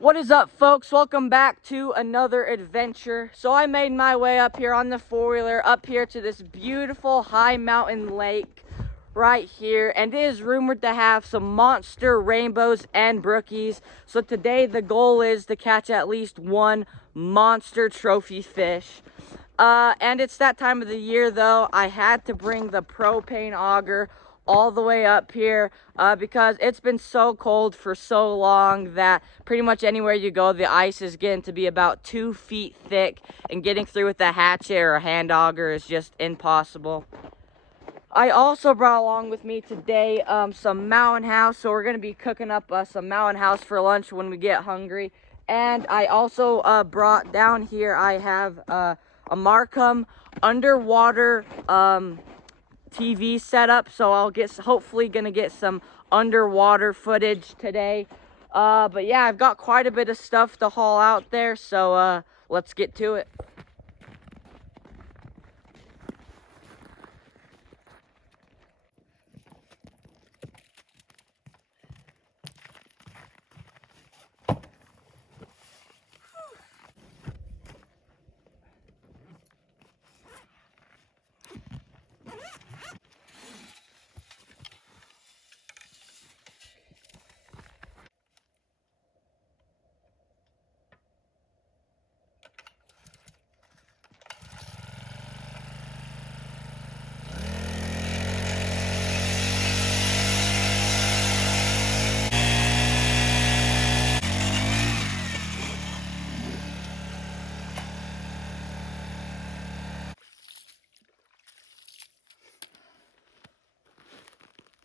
What is up, folks? Welcome back to another adventure. So I made my way up here on the four-wheeler up here to this beautiful high mountain lake right here, and it is rumored to have some monster rainbows and brookies. So today the goal is to catch at least one monster trophy fish. And it's that time of the year, though. I had to bring the propane auger all the way up here because it's been so cold for so long that pretty much anywhere you go, the ice is getting to be about 2 feet thick, and getting through with a hatchet or a hand auger is just impossible. I also brought along with me today some mountain house, so we're going to be cooking up some mountain house for lunch when we get hungry. And I also brought down here, I have a Marcum underwater TV setup, so I'll hopefully gonna get some underwater footage today. But yeah, I've got quite a bit of stuff to haul out there, so let's get to it.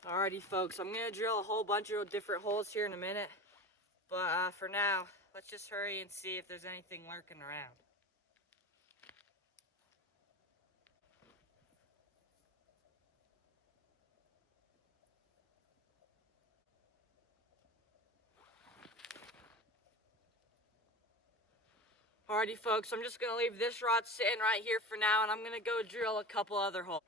Alrighty, folks, I'm gonna drill a whole bunch of different holes here in a minute, but for now, let's just hurry and see if there's anything lurking around. Alrighty, folks, I'm just gonna leave this rod sitting right here for now, and I'm gonna go drill a couple other holes.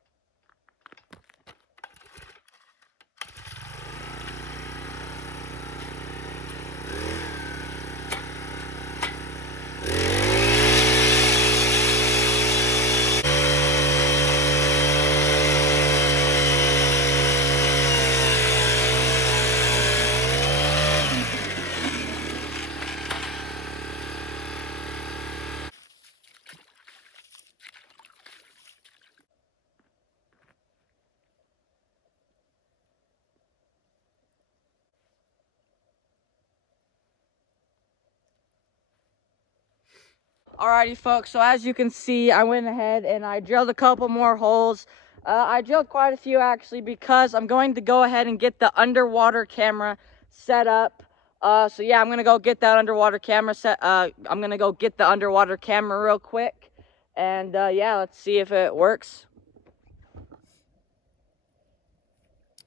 Alrighty, folks, so as you can see, I went ahead and I drilled a couple more holes. I drilled quite a few, actually, because I'm going to go ahead and get the underwater camera set up. So yeah, I'm going to go get that underwater camera set. I'm going to go get the underwater camera real quick. And yeah, let's see if it works.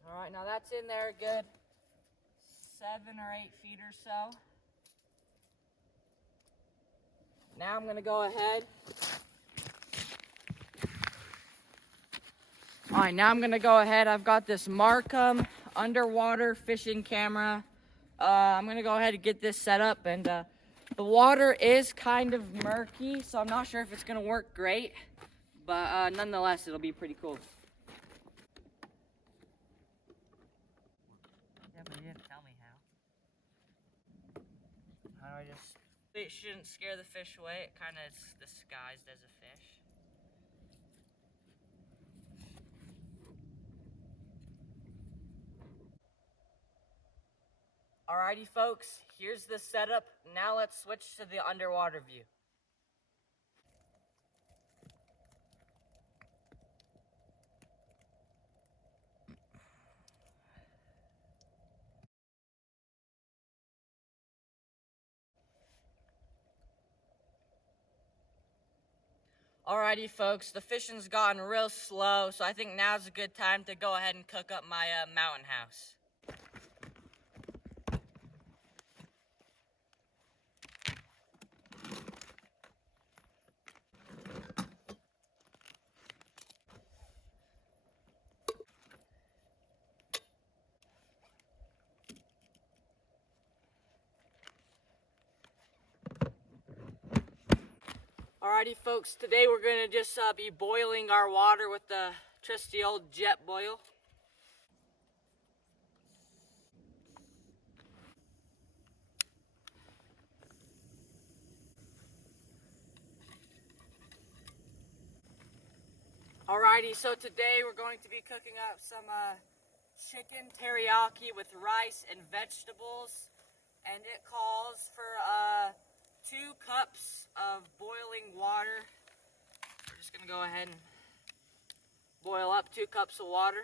Alright, now that's in there a good 7 or 8 feet or so. Now I'm gonna go ahead. Alright, now I'm gonna go ahead. I've got this Marcum underwater fishing camera. I'm gonna go ahead and get this set up, and the water is kind of murky, so I'm not sure if it's gonna work great, but nonetheless, it'll be pretty cool. Yeah, but you didn't tell me how. How do I just... It shouldn't scare the fish away. It kind of is disguised as a fish. Alrighty, folks, here's the setup. Now let's switch to the underwater view. Alrighty, folks, the fishing's gotten real slow, so I think now's a good time to go ahead and cook up my mountain house. Alrighty folks, today we're going to just be boiling our water with the trusty old jet boil. Alrighty, so today we're going to be cooking up some chicken teriyaki with rice and vegetables, and it calls for 2 cups of boiling water. We're just going to go ahead and boil up 2 cups of water.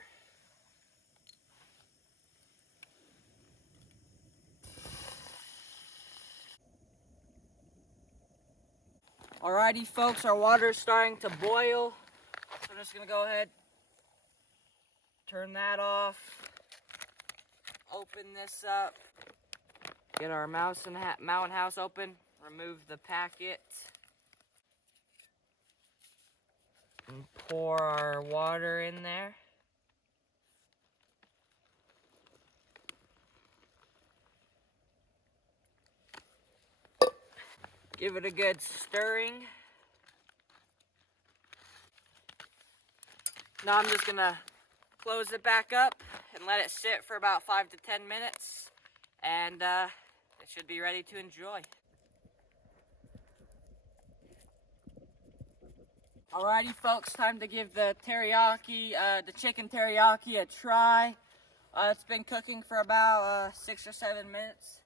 Alrighty folks, our water is starting to boil. So I'm just going to go ahead, turn that off, open this up, get our mountain house open, remove the packet, and pour our water in there. Give it a good stirring. Now I'm just gonna close it back up and let it sit for about 5 to 10 minutes, and it should be ready to enjoy. Alrighty folks, time to give the teriyaki, the chicken teriyaki a try. It's been cooking for about 6 or 7 minutes.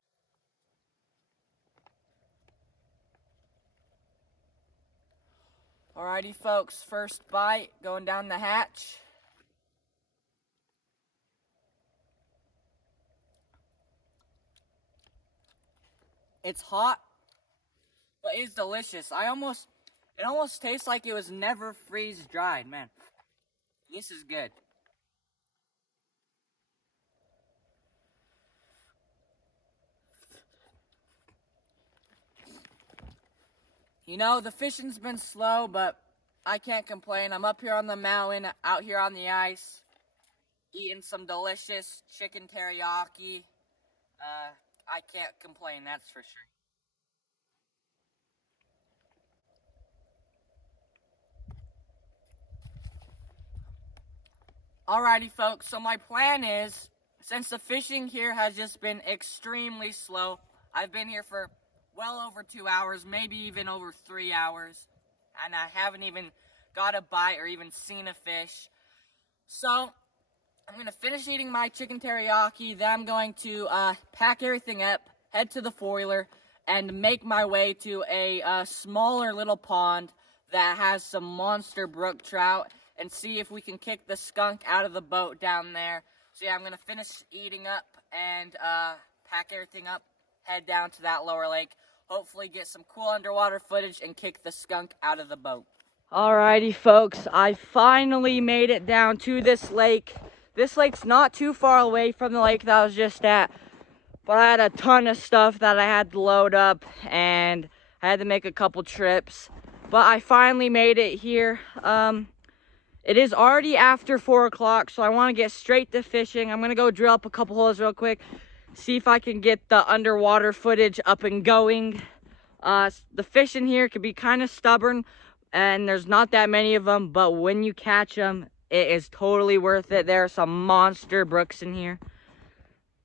Alrighty folks, first bite going down the hatch. It's hot, but it's delicious. It almost tastes like it was never freeze dried, man. This is good. You know, the fishing's been slow, but I can't complain. I'm up here on the mountain, out here on the ice, eating some delicious chicken teriyaki. I can't complain, that's for sure. Alrighty folks, so my plan is, since the fishing here has just been extremely slow, I've been here for well over 2 hours, maybe even over 3 hours, and I haven't even got a bite or even seen a fish. So, I'm going to finish eating my chicken teriyaki, then I'm going to pack everything up, head to the four-wheeler, and make my way to a smaller little pond that has some monster brook trout, and see if we can kick the skunk out of the boat down there. So yeah, I'm going to finish eating up and pack everything up, head down to that lower lake, hopefully get some cool underwater footage and kick the skunk out of the boat. Alrighty folks, I finally made it down to this lake. This lake's not too far away from the lake that I was just at, but I had a ton of stuff that I had to load up and I had to make a couple trips. But I finally made it here. It is already after 4 o'clock, so I want to get straight to fishing. I'm going to go drill up a couple holes real quick, see if I can get the underwater footage up and going. The fish in here can be kind of stubborn, and there's not that many of them, but when you catch them, it is totally worth it. There are some monster brooks in here.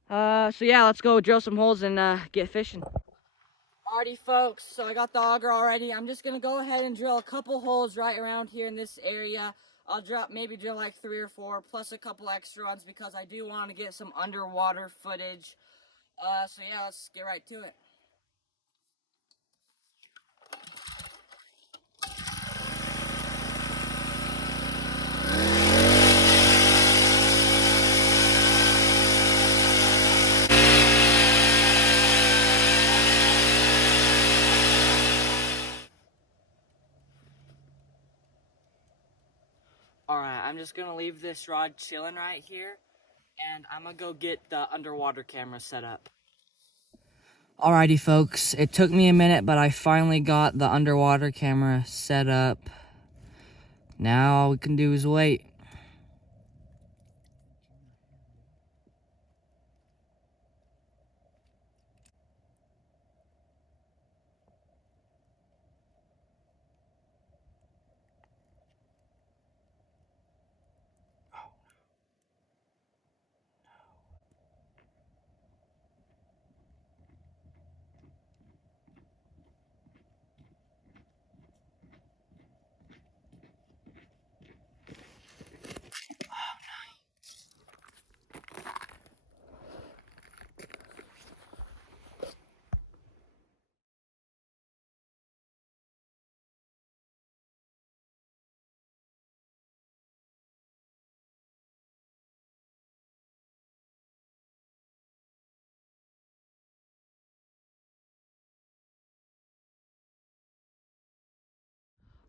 So yeah, let's go drill some holes and get fishing. Alrighty folks, so I got the auger already. I'm just going to go ahead and drill a couple holes right around here in this area. I'll maybe drill like 3 or 4, plus a couple extra ones because I do want to get some underwater footage. So yeah, let's get right to it. Alright, I'm just going to leave this rod chilling right here, and I'm going to go get the underwater camera set up. Alrighty folks, it took me a minute, but I finally got the underwater camera set up. Now all we can do is wait.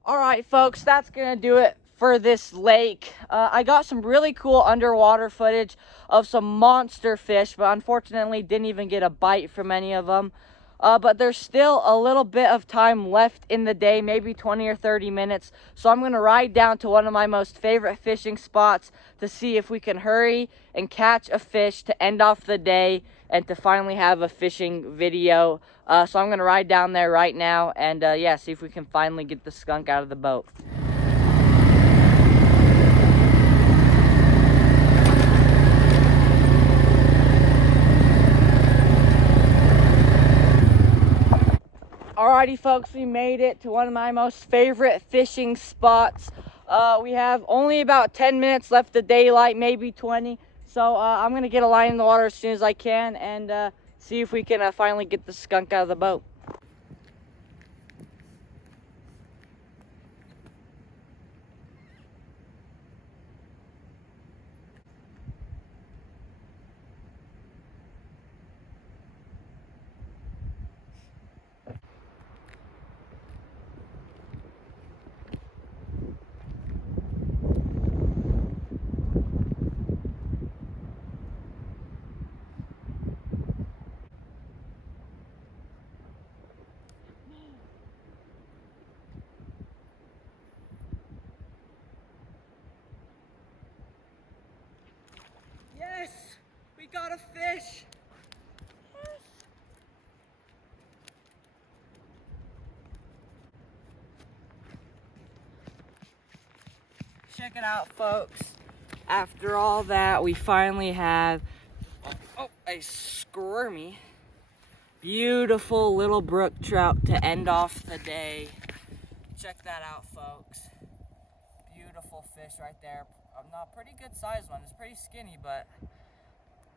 All right, folks, that's gonna do it for this lake. I got some really cool underwater footage of some monster fish, but unfortunately didn't even get a bite from any of them. But there's still a little bit of time left in the day, maybe 20 or 30 minutes. So I'm gonna ride down to one of my most favorite fishing spots to see if we can hurry and catch a fish to end off the day and to finally have a fishing video. So I'm gonna ride down there right now and yeah, see if we can finally get the skunk out of the boat. Alrighty, folks, we made it to one of my most favorite fishing spots. We have only about 10 minutes left of daylight, maybe 20. So I'm gonna get a line in the water as soon as I can and see if we can finally get the skunk out of the boat. Yes, we got a fish. Check it out, folks. After all that, we finally have a squirmy, beautiful little brook trout to end off the day. Check that out, folks. Beautiful fish right there. Not a pretty good sized one. It's pretty skinny, but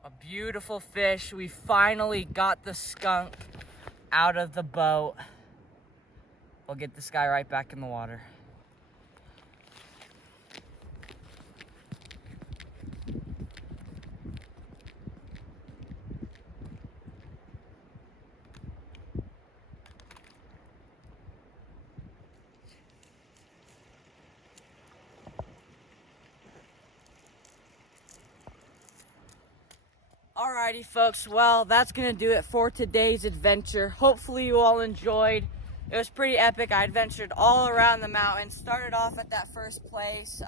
a beautiful fish. We finally got the skunk out of the boat. We'll get this guy right back in the water. Alrighty, folks, well, that's gonna do it for today's adventure. Hopefully you all enjoyed. It was pretty epic. I adventured all around the mountain. Started off at that first place.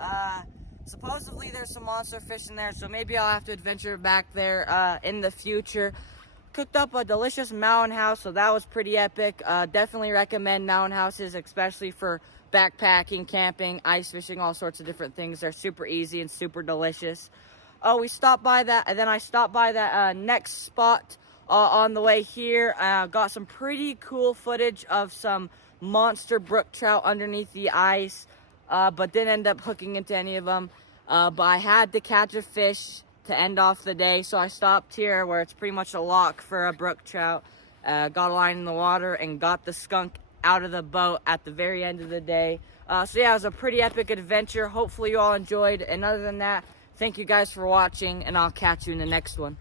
Supposedly there's some monster fish in there, so maybe I'll have to adventure back there in the future. Cooked up a delicious mountain house, so that was pretty epic. Definitely recommend mountain houses, especially for backpacking, camping, ice fishing, all sorts of different things. They're super easy and super delicious. We stopped by that, and then I stopped by that next spot on the way here. Got some pretty cool footage of some monster brook trout underneath the ice, but didn't end up hooking into any of them. But I had to catch a fish to end off the day, so I stopped here where it's pretty much a lock for a brook trout. Got a line in the water and got the skunk out of the boat at the very end of the day. So yeah, it was a pretty epic adventure. Hopefully you all enjoyed, and other than that, thank you guys for watching, and I'll catch you in the next one.